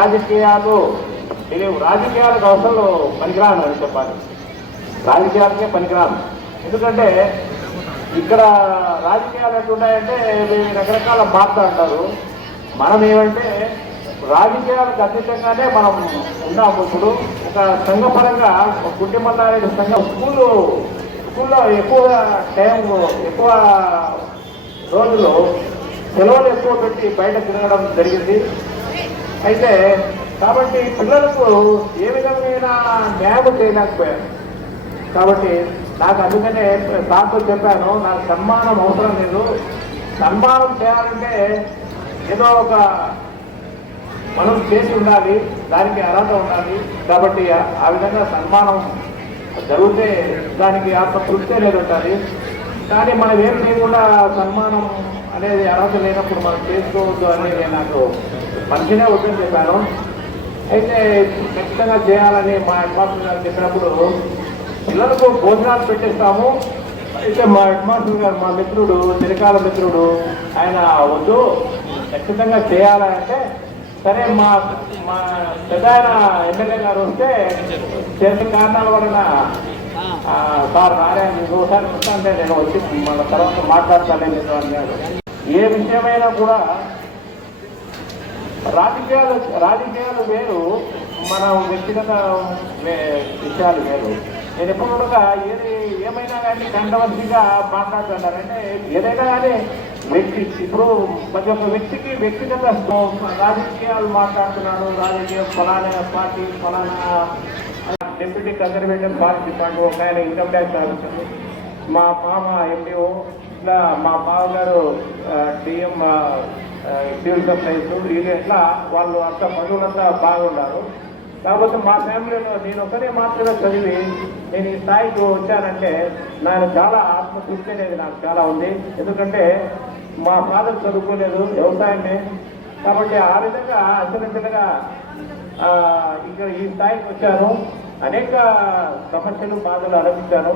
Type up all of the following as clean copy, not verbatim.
రాజకీయాలు ఇది రాజకీయాలకు అవసరం పనికిరాను అని చెప్పాలి. రాజకీయాలకే పనికిరాను. ఎందుకంటే ఇక్కడ రాజకీయాలు ఎట్లున్నాయంటే రకరకాల బాధ అంటారు. మనం ఏమంటే రాజకీయాలకు అతీతంగానే మనం ఉన్నాము. ఇప్పుడు ఒక సంఘపరంగా ఒక కుటుంబాల సంఘం స్కూల్లో ఎక్కువ టైం ఎక్కువ రోజులు సెలవులు ఎక్కువ పెట్టి బయట తిరగడం జరిగింది. అయితే కాబట్టి పిల్లలకు ఏ విధమైన న్యాయం చేయలేకపోయాను. కాబట్టి నాకు అందుకనే సార్తో చెప్పాను, నాకు సన్మానం అవసరం లేదు. సన్మానం చేయాలంటే ఏదో ఒక మనం చేసి ఉండాలి, దానికి అర్హత ఉండాలి. కాబట్టి ఆ విధంగా సన్మానం జరిగితే దానికి ఆత్మతృప్తే లేదంటారు. కానీ మనం ఏం లేకుండా సన్మానం అనేది అర్హత లేనప్పుడు మనం చేసుకోవద్దు అనేది నాకు మంచిగా వద్దని చెప్పాను. అయితే ఖచ్చితంగా చేయాలని మా హెడ్ మాస్టర్ గారు చెప్పినప్పుడు పిల్లలకు భోజనాలు పెట్టిస్తాము. అయితే మా హెడ్ మాస్టర్ గారు మా మిత్రుడు చిరకాల మిత్రుడు ఆయన వద్దు ఖచ్చితంగా చేయాలంటే సరే మా పెద్ద ఆయన ఎమ్మెల్యే గారు వస్తే చేసిన కారణాల వలన సార్ నారాయణ ఒకసారి వస్తానంటే నేను వచ్చి మన తర్వాత మాట్లాడతానని అన్నాడు. ఏ విషయమైనా కూడా రాజకీయాలు వేరు, మన వ్యక్తిగత విషయాలు వేరు. నేను ఎప్పుడు కూడా ఏమైనా కానీ కంట్రవర్సీగా మాట్లాడుతున్నారంటే ఏదైనా కానీ ఇప్పుడు ప్రతి ఒక్క వ్యక్తికి వ్యక్తిగత రాజకీయాలు మాట్లాడుతున్నాను. రాజకీయం ఫలానా పార్టీ ఫలానా డిప్యూటీ కన్జర్వేటివ్ పార్టీ డిపార్ట్మెంట్ ఒక ఆయన ఇన్కమ్ ట్యాక్స్ ఆఫీసర్, మా మామ ఎండిఓ, ఇట్లా మా బావగారు డిఎం సివిల్ సప్లైస్, ఇది ఎట్లా వాళ్ళు అంతా పనులంతా బాగున్నారు. కాకపోతే మా ఫ్యామిలీలో నేను ఒకరే మాత్రమే చదివి నేను ఈ స్థాయికి వచ్చానంటే నాకు చాలా ఆత్మతృప్తి అనేది నాకు చాలా ఉంది. ఎందుకంటే మా ఫాదర్ చదువుకోలేదు, వ్యవసాయమే. కాబట్టి ఆ విధంగా అసలు ఇక్కడ ఈ స్థాయికి వచ్చాను. అనేక సమస్యలు బాధలు అనుభవించాను.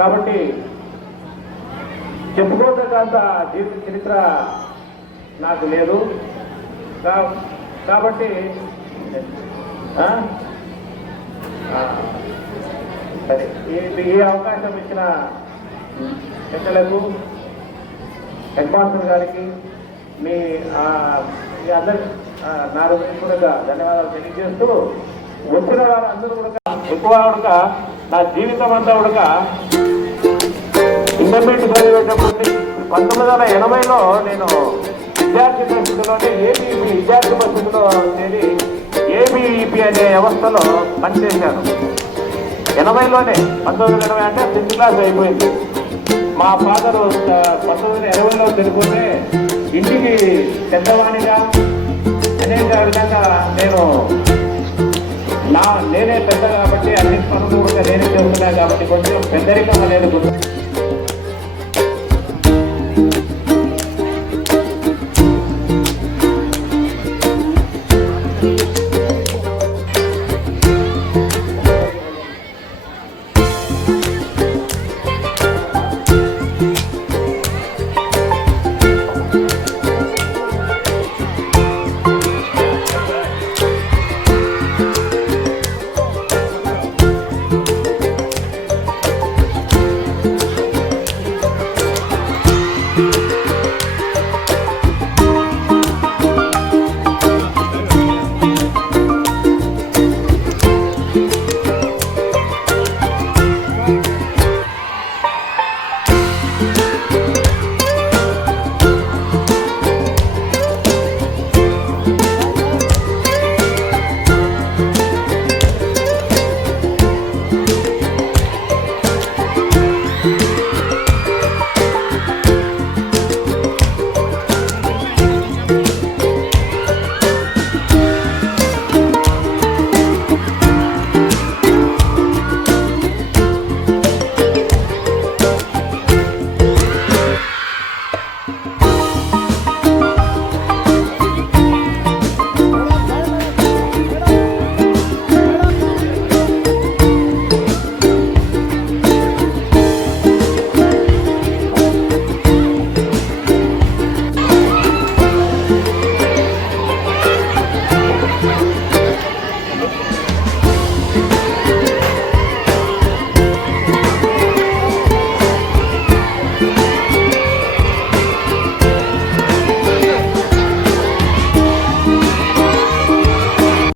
కాబట్టి చెప్పుకోదగ్గంత జీవిత చరిత్ర నాకు లేదు. కాబట్టి సరే ఈ అవకాశం ఇచ్చిన పెద్దలకు హెడ్ మాస్టర్ గారికి మీ అందరి నా కూడా ధన్యవాదాలు తెలియజేస్తూ వచ్చిన వారందరూ కూడా ఎక్కువ కూడా నా జీవితం అంతా కూడా ఇంటర్మీడియట్ చదివేటప్పుడు 1980లో నేను విద్యార్థి పరిస్థితుల్లోనే ఏబీఈపీ విద్యార్థి పరిస్థితుల్లో చేరి ఏబీఈపీ అనే వ్యవస్థలో పనిచేశాను. 80లోనే 1980 అంటే 6th క్లాస్ అయిపోయింది. మా ఫాదర్ 1980లో చనిపోతే ఇంటికి పెద్దవాణిగా అనేక విధంగా నేనే పెద్ద కాబట్టి అన్ని పనులు కూడా నేనే చేస్తున్నా కాబట్టి కొంచెం పెద్దరికం అనేది